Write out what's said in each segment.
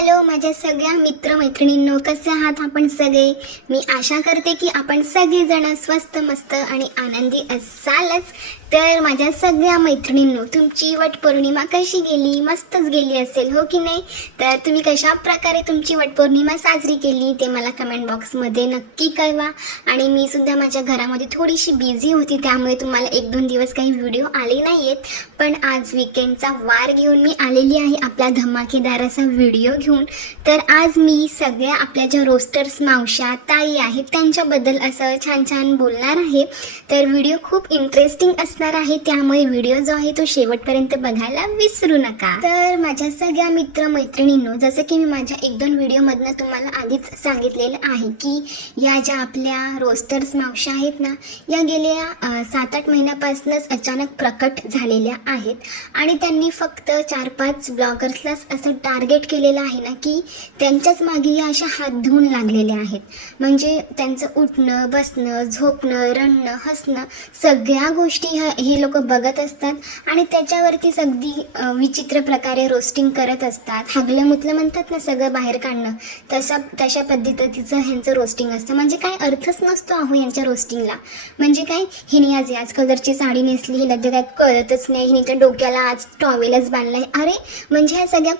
Hello माझ्या सगळ्या मित्रमैत्रिणींनो, कसे आहात आपण सगळे. मी आशा करते की आपण सगळेजण स्वस्त मस्त आणि आनंदी असालच. तर माझ्या सगळ्या मैत्रिणींनो, तुमची वटपौर्णिमा कशी गेली? मस्तच गेली असेल, हो की नाही? तर तुम्ही कशा प्रकारे तुमची वटपौर्णिमा साजरी केली ते मला कमेंट बॉक्समध्ये नक्की कळवा. आणि मी सुद्धा माझ्या घरामध्ये थोडीशी बिझी होती, त्यामुळे तुम्हाला 1-2 दिवस काही व्हिडिओ आले नाही आहेत. पण आज वीकेंडचा वार घेऊन मी आलेली आहे आपला धमाकेदार असा व्हिडिओ घेऊन. तर आज मी सगळ्या आपल्या ज्या रोस्टर्स मावश्या ताई आहेत त्यांच्याबद्दल असं छान छान बोलणार आहे. तर व्हिडिओ खूप इंटरेस्टिंग असणार आहे, त्यामुळे व्हिडिओ जो आहे तो शेवटपर्यंत बघायला विसरू नका. तर माझ्या सगळ्या मित्रमैत्रिणींनो, जसं की मी माझ्या 1-2 व्हिडिओमधनं तुम्हाला आधीच सांगितलेलं आहे की या ज्या आपल्या रोस्टर्स मावश्या आहेत ना, या गेल्या 7-8 महिन्यापासूनच अचानक प्रकट झालेल्या आहेत. आणि त्यांनी फक्त 4-5 ब्लॉगर्सलाच असं टार्गेट केलेलं आहे ना की त्यांच्याच मागे या अशा हात धुवून लागलेल्या आहेत. म्हणजे त्यांचं उठणं, बसणं, झोपणं, रडणं, हसणं सगळ्या गोष्टी हे लोक बघत असतात आणि त्याच्यावरतीच अगदी विचित्र प्रकारे रोस्टिंग करत असतात. हागलं मुतलं म्हणतात ना, सगळं बाहेर काढणं, तशा पद्धतीचं ह्यांचं रोस्टिंग असतं. म्हणजे काय अर्थच नसतो अहो यांच्या रोस्टिंगला. म्हणजे काय, हिने आज कलरची साडी नेसली, हिला ते काय कळतच नाही, हिने त्या डोक्याला आज टॉवेलच बांधलाय. अरे म्हणजे ह्या सगळ्या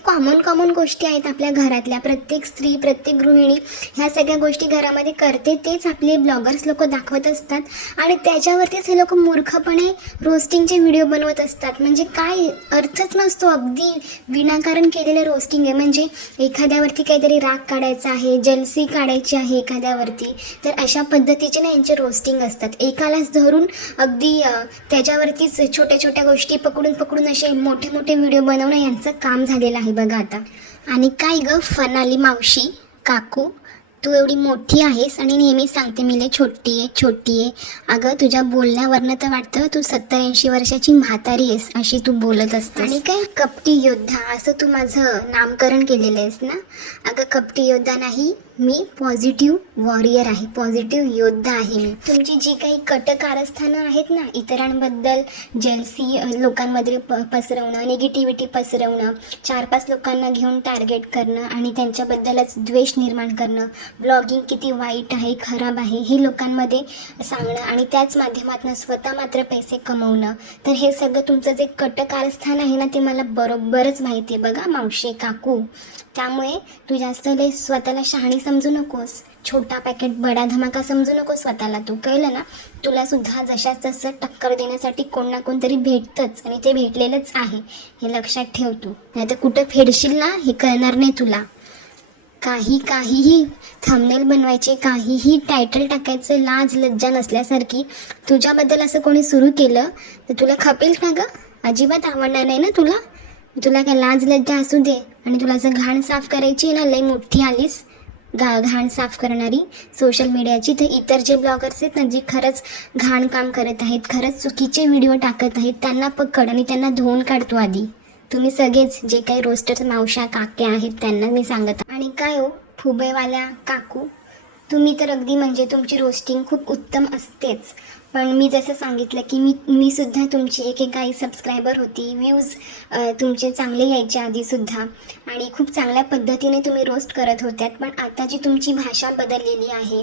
कॉमन गोष्टी आहेत आपल्या घरातल्या. प्रत्येक स्त्री, प्रत्येक गृहिणी ह्या सगळ्या गोष्टी घरामध्ये करते, तेच आपले ब्लॉगर्स लोक दाखवत असतात आणि त्याच्यावरतीच हे लोक मूर्खपणे रोस्टिंगचे व्हिडिओ बनवत असतात. म्हणजे काय अर्थच नसतो, अगदी विनाकारण केलेलं रोस्टिंग आहे. म्हणजे एखाद्यावरती काहीतरी राग काढायचा आहे, जलसी काढायची आहे एखाद्यावरती, तर अशा पद्धतीचे ना यांचे रोस्टिंग असतात. एकालाच धरून अगदी त्याच्यावरतीच छोट्या गोष्टी पकडून असे मोठे व्हिडिओ बनवणं यांचं काम झालेलं आहे बघा आता. आणि काय ग फनाली मावशी, काकू, तू एवढी मोठी आहेस आणि नेहमी सांगते मी लय छोटी आहे. अगं तुझ्या बोलण्यावरनं तर वाटतं तू 70-80 वर्षाची म्हातारी आहेस, अशी तू बोलत असते. आणि काय कपटी योद्धा असं तू माझं नामकरण केलेलं आहेस ना. अगं कपटी योद्धा नाही, मी पॉझिटिव्ह वॉरियर आहे, पॉझिटिव्ह योद्धा आहे मी. तुमची जी काही कारस्थानं आहेत ना, इतरांबद्दल जेलसी लोकांमध्ये पसरवणं, निगेटिव्हिटी पसरवणं, 4-5 लोकांना घेऊन टार्गेट करणं आणि त्यांच्याबद्दलच द्वेष निर्माण करणं, ब्लॉगिंग किती वाईट आहे, खराब आहे हे लोकांमध्ये सांगणं आणि त्याच माध्यमातून स्वतः मात्र पैसे कमवणं, तर हे सगळं तुमचं जे कारस्थान आहे ना ते मला बरोबरच माहिती आहे बघा मावशी, काकू. त्यामुळे तू जास्त लय स्वतःला शहाणी समजू नकोस, छोटा पॅकेट बडा धमाका समजू नको स्वतःला. तू कळलं ना, तुला सुद्धा जशाच तसं टक्कर देण्यासाठी कोण ना कोणतरी भेटतंच आणि ते भेटलेलंच आहे, हे लक्षात ठेव तू. नाही तर कुठं फेडशील ना हे कळणार नाही तुला. काहीही थंबनेल बनवायचे, काहीही टायटल टाकायचं लाज लज्जा नसल्यासारखी तुझ्याबद्दल असं कोणी सुरू केलं तर तुला खपेल का गं? अजिबात आवडणार नाही ना तुला. तुला काय लाज लज्जा असू दे. आणि तुला जर घाण साफ करायची ना, लई मोठी आलीस घाण साफ करणारी सोशल मीडियाची, तर इतर जे ब्लॉगर्स आहेत ना, जे खरंच घाण काम करत आहेत, खरंच चुकीचे व्हिडिओ टाकत आहेत, त्यांना पकड आणि त्यांना धुवून काढतो आधी. तुम्ही सगळेच जे काही रोस्टर मावशा काक्या आहेत त्यांना मी सांगत. आणि काय हो फुबेवाल्या काकू, तुम्ही तर अगदी म्हणजे तुमची रोस्टिंग खूप उत्तम असतेच. पण मी जसं सांगितलं की मी सुद्धा तुमची एकेकाळी सबस्क्रायबर होती, व्ह्यूज तुमचे चांगले यायचे आधीसुद्धा आणि खूप चांगल्या पद्धतीने तुम्ही रोस्ट करत होत्यात. पण आता जी तुमची भाषा बदललेली आहे,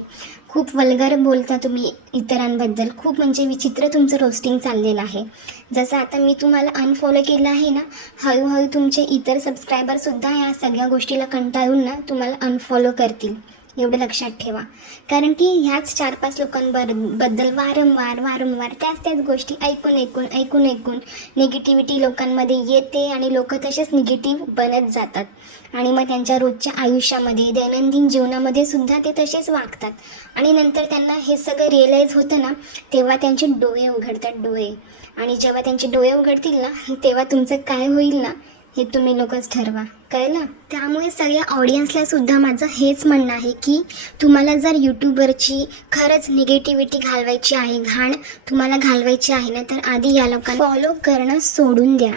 खूप वल्गर बोलता तुम्ही इतरांबद्दल, खूप म्हणजे विचित्र तुमचं रोस्टिंग चाललेलं आहे. जसं आता मी तुम्हाला अनफॉलो केलं आहे ना, हळूहळू तुमचे इतर सबस्क्रायबरसुद्धा ह्या सगळ्या गोष्टीला कंटाळून ना तुम्हाला अनफॉलो करतील, एवढं लक्षात ठेवा. कारण की ह्याच 4-5 लोकांबद्दल वारंवार त्याच गोष्टी ऐकून निगेटिव्हिटी लोकांमध्ये येते आणि लोक तसेच निगेटिव्ह बनत जातात. आणि मग त्यांच्या रोजच्या आयुष्यामध्ये, दैनंदिन जीवनामध्ये सुद्धा ते तसेच वागतात. आणि नंतर त्यांना हे सगळं रिअलाईज होतं ना, तेव्हा त्यांचे डोळे उघडतात, डोळे. आणि जेव्हा त्यांचे डोळे उघडतील ना, तेव्हा तुमचं काय होईल ना हे तुम्ही लोकच ठरवा, कळलं? त्यामुळे सगळ्या ऑडियन्सला सुद्धा माझं हेच म्हणणं आहे की तुम्हाला जर यूट्यूबवरची खरंच निगेटिव्हिटी घालवायची आहे, घाण तुम्हाला घालवायची आहे ना, तर आधी या लोकांना फॉलो करणं सोडून द्या.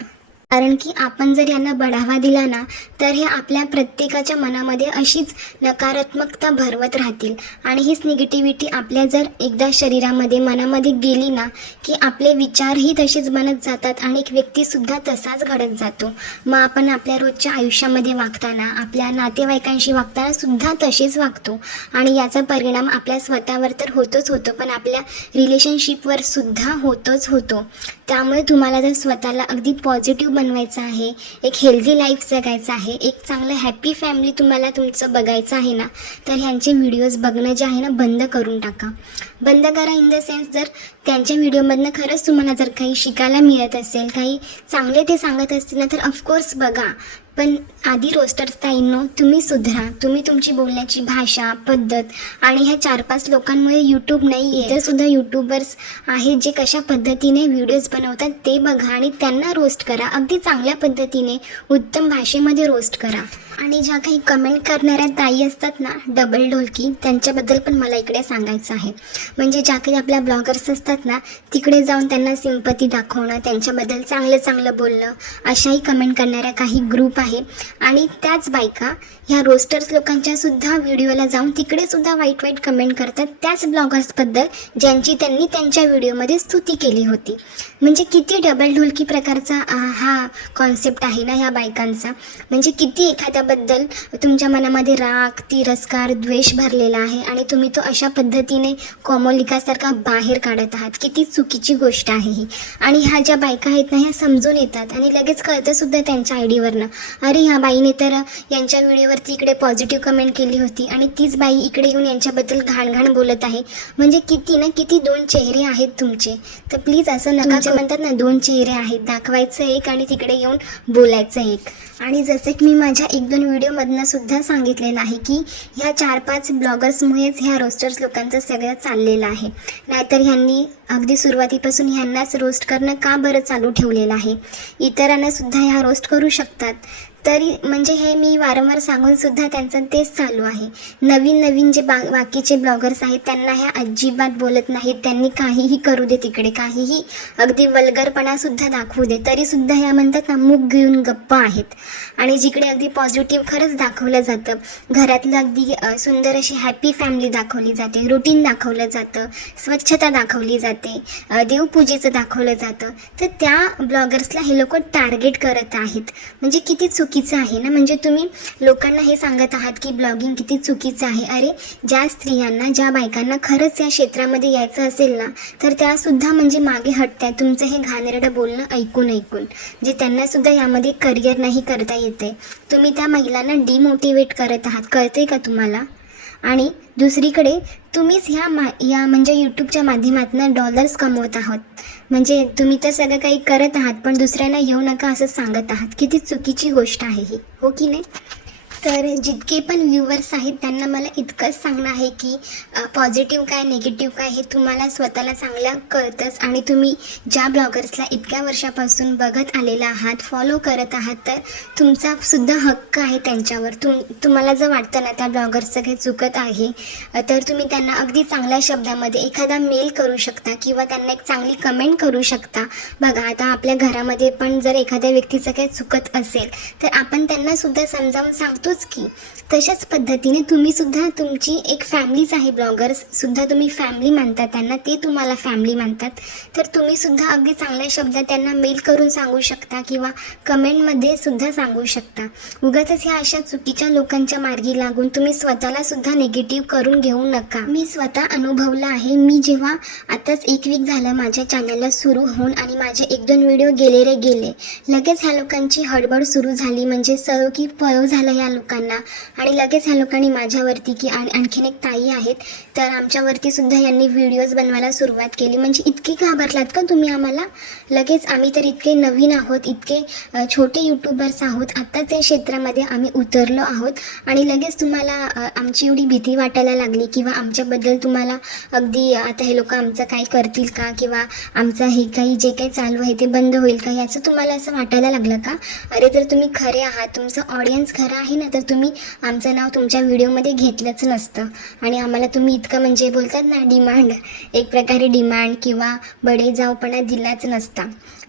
कारण की आपण जर यांना बढावा दिला ना तर हे आपल्या प्रत्येकाच्या मनामध्ये अशीच नकारात्मकता भरवत राहतील आणि हीच निगेटिव्हिटी आपल्या जर एकदा शरीरामध्ये मनामध्ये गेली ना की आपले विचारही तसेच बनत जातात आणि एक व्यक्तीसुद्धा तसाच घडत जातो. मग आपण आपल्या रोजच्या आयुष्यामध्ये वागताना आपल्या नातेवाईकांशी वागताना सुद्धा तसेच वागतो आणि याचा परिणाम आपल्या स्वतःवर तर होतोच होतो पण आपल्या रिलेशनशिपवर सुद्धा होतो. त्यामुळे तुम्हाला जर स्वतःला अगदी पॉझिटिव्ह बनवायचं आहे, एक हेल्दी लाईफ जगायचं आहे, एक चांगलं हॅपी फॅमिली तुम्हाला तुमचं बघायचं आहे ना तर ह्यांचे व्हिडिओज बघणं जे आहे ना बंद करून टाका. बंद करा इन द सेन्स जर त्यांच्या व्हिडिओमधनं खरंच तुम्हाला जर काही शिकायला मिळत असेल, काही चांगले ते सांगत असतील ना तर ऑफकोर्स बघा. पण आधी रोस्टर्स ताईंनो तुम्ही सुधरा. तुम्ही तुमची बोलण्याची भाषा पद्धत आणि ह्या 4-5 लोकांमुळे यूट्यूब नाही आहे तर सुद्धा यूट्यूबर्स आहेत जे कशा पद्धतीने व्हिडिओज बनवतात ते बघा आणि त्यांना रोस्ट करा. अगदी चांगल्या पद्धतीने उत्तम भाषेमध्ये रोस्ट करा. आणि ज्या काही कमेंट करणाऱ्या ताई असतात ना डबल ढोलकी त्यांच्याबद्दल पण मला इकडे सांगायचं आहे. म्हणजे ज्या काही आपल्या ब्लॉगर्स असतात ना तिकडे जाऊन त्यांना सिंपती दाखवणं, त्यांच्याबद्दल चांगलं बोलणं अशाही कमेंट करणाऱ्या काही ग्रुप आहे आणि त्याच बायका ह्या रोस्टर्स लोकांच्या सुद्धा व्हिडिओला जाऊन तिकडे सुद्धा वाईट कमेंट करतात त्याच ब्लॉगर्सबद्दल ज्यांची त्यांनी त्यांच्या व्हिडिओमध्ये स्तुती केली होती. म्हणजे किती डबल ढोलकी प्रकारचा हा कॉन्सेप्ट आहे ना ह्या बायकांचा. म्हणजे किती एखाद्याबद्दल तुमच्या मनामध्ये राग तिरस्कार द्वेष भरलेला आहे आणि तुम्ही तो अशा पद्धतीने कोमोलिकासारखा बाहेर काढत आहात. किती चुकीची गोष्ट आहे ही. आणि ह्या ज्या बायका आहेत ना ह्या समजून येतात आणि लगेच कळतं सुद्धा त्यांच्या आयडीवरनं अरे ह्या बाईने तर यांच्या व्हिडिओवरती इकडे पॉझिटिव्ह कमेंट केली होती आणि तीच बाई इकडे येऊन यांच्याबद्दल घाण बोलत आहे. म्हणजे किती 2 चेहरे आहेत तुमचे. तर प्लीज असं नका. म्हणतात ना 2 चेहरे आहेत, दाखवायचं एक आणि तिकडे येऊन बोलायचं एक. आणि जसं की मी माझ्या 1-2 व्हिडिओमधनं सुद्धा सांगितलेलं आहे की ह्या 4-5 ब्लॉगर्समुळेच ह्या रोस्टर्स लोकांचं सगळं चाललेलं आहे. नाहीतर ह्यांनी अगदी सुरुवातीपासून ह्यांनाच रोस्ट करणं का बरं चालू ठेवलेलं आहे. इतरांना सुद्धा ह्या रोस्ट करू शकतात. तरी म्हणजे हे मी वारंवार सांगून सुद्धा त्यांचं तेच चालू आहे. नवीन जे बाकीचे ब्लॉगर्स आहेत त्यांना ह्या अजिबात बोलत नाहीत. त्यांनी काहीही करू दे तिकडे, काहीही अगदी वल्गरपणासुद्धा दाखवू दे तरीसुद्धा ह्या म्हणतात ना मूग घेऊन गप्प आहेत. आणि जिकडे अगदी पॉझिटिव्ह खरंच दाखवलं जातं, घरातलं अगदी सुंदर अशी हॅपी फॅमिली दाखवली जाते, रुटीन दाखवलं जातं, स्वच्छता दाखवली जाते, देवपूजेचं दाखवलं जातं, तर त्या ब्लॉगर्सला हे लोक टार्गेट करत आहेत. म्हणजे किती चुकीचं आहे ना. म्हणजे तुम्ही लोकांना हे सांगत आहात की ब्लॉगिंग किती चुकीचं आहे. अरे ज्या स्त्रियांना ज्या बायकांना खरंच या क्षेत्रामध्ये यायचं असेल ना तर त्यासुद्धा म्हणजे मागे हटतात तुमचं हे घाणेरडं बोलणं ऐकून जे त्यांनासुद्धा यामध्ये करिअर नाही करता येते. तुम्ही त्या महिलांना डिमोटिवेट करत आहात. कळतंय का तुम्हाला? आणि दुसरीकडे तुम्हीच या म्हणजे यूट्यूबच्या माध्यमातून डॉलर्स कमवत आहात. म्हणजे तुम्ही तर सगळं काही करत आहात पण दुसऱ्यांना येऊ नका असं सांगत आहात. किती चुकीची गोष्ट आहे ही, हो की नाही? तर जितके पण व्ह्यूवर्स आहेत त्यांना मला इतकंच सांगणं आहे की पॉझिटिव्ह काय निगेटिव्ह काय हे तुम्हाला स्वतःला चांगलं कळतंच. आणि तुम्ही ज्या ब्लॉगर्सला इतक्या वर्षापासून बघत आलेला आहात, फॉलो करत आहात तर तुमचा सुद्धा हक्क आहे त्यांच्यावर. तुम्हाला जर वाटतं ना त्या ब्लॉगर्सचं काही चुकत आहे तर तुम्ही त्यांना अगदी चांगल्या शब्दामध्ये एखादा मेल करू शकता किंवा त्यांना एक चांगली कमेंट करू शकता. बघा आता आपल्या घरामध्ये पण जर एखाद्या व्यक्तीचं काही चुकत असेल तर आपण त्यांना सुद्धा समजावून सांगतो की तशाच पद्धतीने तुम्ही सुद्धा तुमची एक फॅमिलीच आहे. ब्लॉगर्स सुद्धा तुम्ही फॅमिली मानतात त्यांना, ते तुम्हाला फॅमिली मानतात. तर तुम्ही सुद्धा अगदी चांगल्या शब्दात त्यांना मेल करून सांगू शकता किंवा कमेंटमध्ये सुद्धा सांगू शकता. उगाचच ह्या अशा चुकीच्या लोकांच्या मार्गी लागून तुम्ही स्वतःला सुद्धा निगेटिव्ह करून घेऊ नका. मी स्वतः अनुभवलं आहे. मी जेव्हा आताच 1 वीक झालं माझ्या चॅनलला सुरू होऊन आणि माझे 1-2 व्हिडिओ गेले लगेच ह्या लोकांची हडबड सुरू झाली. म्हणजे सर्व की पळव झालं ह्या लोकांना. आणि लगेच ह्या लोकांनी माझ्यावरती की आणखीन एक ताई आहेत तर आमच्यावरती सुद्धा यांनी व्हिडिओज बनवायला सुरुवात केली. म्हणजे इतके घाबरलात का तुम्ही आम्हाला? लगेच आम्ही तर इतके नवीन आहोत, इतके छोटे यूट्यूबर्स आहोत, आत्ताच या क्षेत्रामध्ये आम्ही उतरलो आहोत आणि लगेच तुम्हाला आमची एवढी भीती वाटायला लागली किंवा आमच्याबद्दल तुम्हाला अगदी आता हे लोक आमचं काय करतील का किंवा आमचं हे काही जे काही चालू आहे ते बंद होईल का याचं तुम्हाला असं वाटायला लागलं का? अरे जर तुम्ही खरे आहात, तुमचं ऑडियन्स खरं आहे ना तर तुम्ही आमचं नाव तुमच्या व्हिडिओमध्ये घेतलंच नसतं. आणि आम्हाला तुम्ही इतकं म्हणजे बोलतात ना डिमांड, एक प्रकारे डिमांड किंवा बडेजावपणा दिलाच नसता.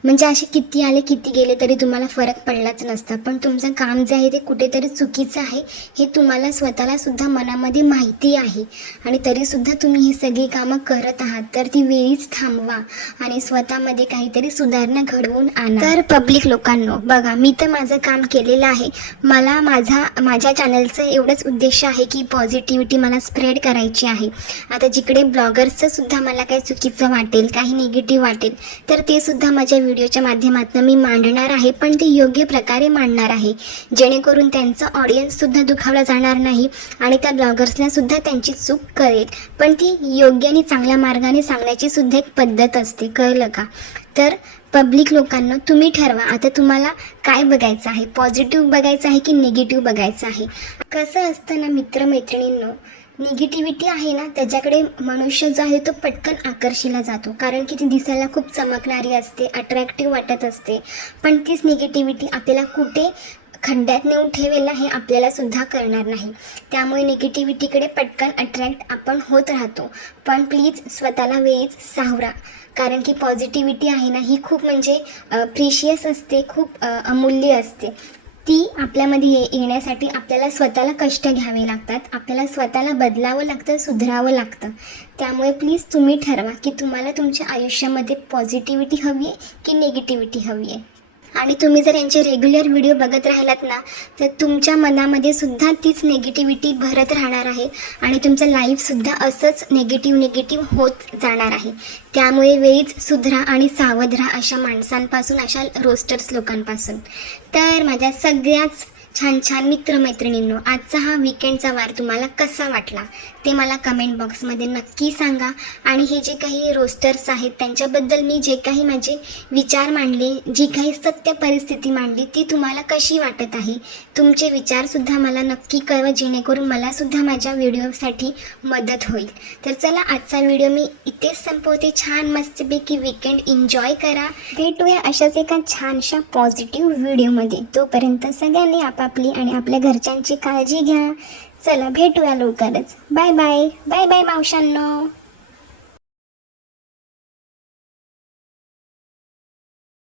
म्हणजे असे किती आले किती गेले तरी तुम्हाला फरक पडलाच नसता, पण तुमचं काम जे आहे ते कुठेतरी चुकीचं आहे हे तुम्हाला स्वतःला सुद्धा मनामध्ये माहिती आहे आणि तरीसुद्धा तुम्ही ही सगळी कामं करत आहात. तर ती वेळीच थांबवा आणि स्वतःमध्ये काहीतरी सुधारणा घडवून आणा. तर पब्लिक लोकांनो बघा, मी तर माझं काम केलेलं आहे. मला माझ्या चॅनलचं एवढंच उद्देश आहे की पॉझिटिव्हिटी मला स्प्रेड करायची आहे. आता जिकडे ब्लॉगर्सचं सुद्धा मला काही चुकीचं वाटेल, काही निगेटिव्ह वाटेल, तर ते सुद्धा माझ्या व्हिडिओच्या माध्यमातून मी मांडणार आहे, पण ते योग्य प्रकारे मांडणार आहे जेणेकरून त्यांचा ऑडियन्ससुद्धा दुखावला जाणार नाही आणि त्या ब्लॉगर्सला सुद्धा त्यांची चूक कळेल, पण ती योग्य आणि चांगल्या मार्गाने सांगण्याची सुद्धा एक पद्धत असते, कळलं का? तर पब्लिक लोकांना तुम्ही ठरवा आता तुम्हाला काय बघायचं आहे, पॉझिटिव्ह बघायचं आहे की निगेटिव्ह बघायचं आहे. कसं असतं ना मित्रमैत्रिणींनो, निगेटिव्हिटी आहे ना त्याच्याकडे मनुष्य जो आहे तो पटकन आकर्षिला जातो, कारण की ती दिसायला खूप चमकणारी असते, अट्रॅक्टिव्ह वाटत असते, पण तीच निगेटिव्हिटी आपल्याला कुठे खड्ड्यात नेऊन ठेवेल ना हे आपल्याला सुद्धा कळणार नाही. त्यामुळे निगेटिव्हिटीकडे पटकन अट्रॅक्ट आपण होत राहतो. पण प्लीज स्वतःला वेळीच सावरा, कारण की पॉझिटिव्हिटी आहे ना ही खूप म्हणजे प्रिशियस असते, खूप अमूल्य असते. ती आपल्यामध्ये येण्यासाठी आपल्याला स्वतःला कष्ट घ्यावे लागतात, आपल्याला स्वतःला बदलावं लागतं, सुधारावं लागतं. त्यामुळे प्लीज तुम्ही ठरवा की तुम्हाला तुमच्या आयुष्यामध्ये पॉझिटिव्हिटी हवी आहे की निगेटिव्हिटी हवी आहे. आणि तुम्ही जर यांचे रेग्युलर व्हिडिओ बघत राहिलात ना तर तुमच्या मनामध्ये सुद्धा तीच निगेटिव्हिटी भरत राहणार आहे आणि तुमचं लाईफसुद्धा असंच निगेटिव्ह होत जाणार आहे. त्यामुळे वेळीच सुधरा आणि सावध राहा अशा माणसांपासून, अशा रोस्टर्स लोकांपासून. तर माझ्या सगळ्याच छान छान मित्रमैत्रिणींनो, आजचा हा वीकेंडचा वार तुम्हाला कसा वाटला ते मला कमेंट बॉक्समध्ये नक्की सांगा. आणि हे जे काही रोस्टर्स आहेत त्यांच्याबद्दल मी जे काही माझे विचार मांडले, जी काही सत्य परिस्थिती मांडली ती तुम्हाला कशी वाटत आहे, तुमचे विचारसुद्धा मला नक्की कळवा जेणेकरून मलासुद्धा माझ्या व्हिडिओसाठी मदत होईल. तर चला आजचा व्हिडिओ मी इथेच संपवते. छान मस्तपैकी वीकेंड एन्जॉय करा. भेटूया अशाच एका छानशा पॉझिटिव्ह व्हिडिओमध्ये. तोपर्यंत सगळ्यांनी आपापली आणि आपल्या घरच्यांची काळजी घ्या. चला भेटूया लवकरच. Bye bye. Bye bye मावशांनो.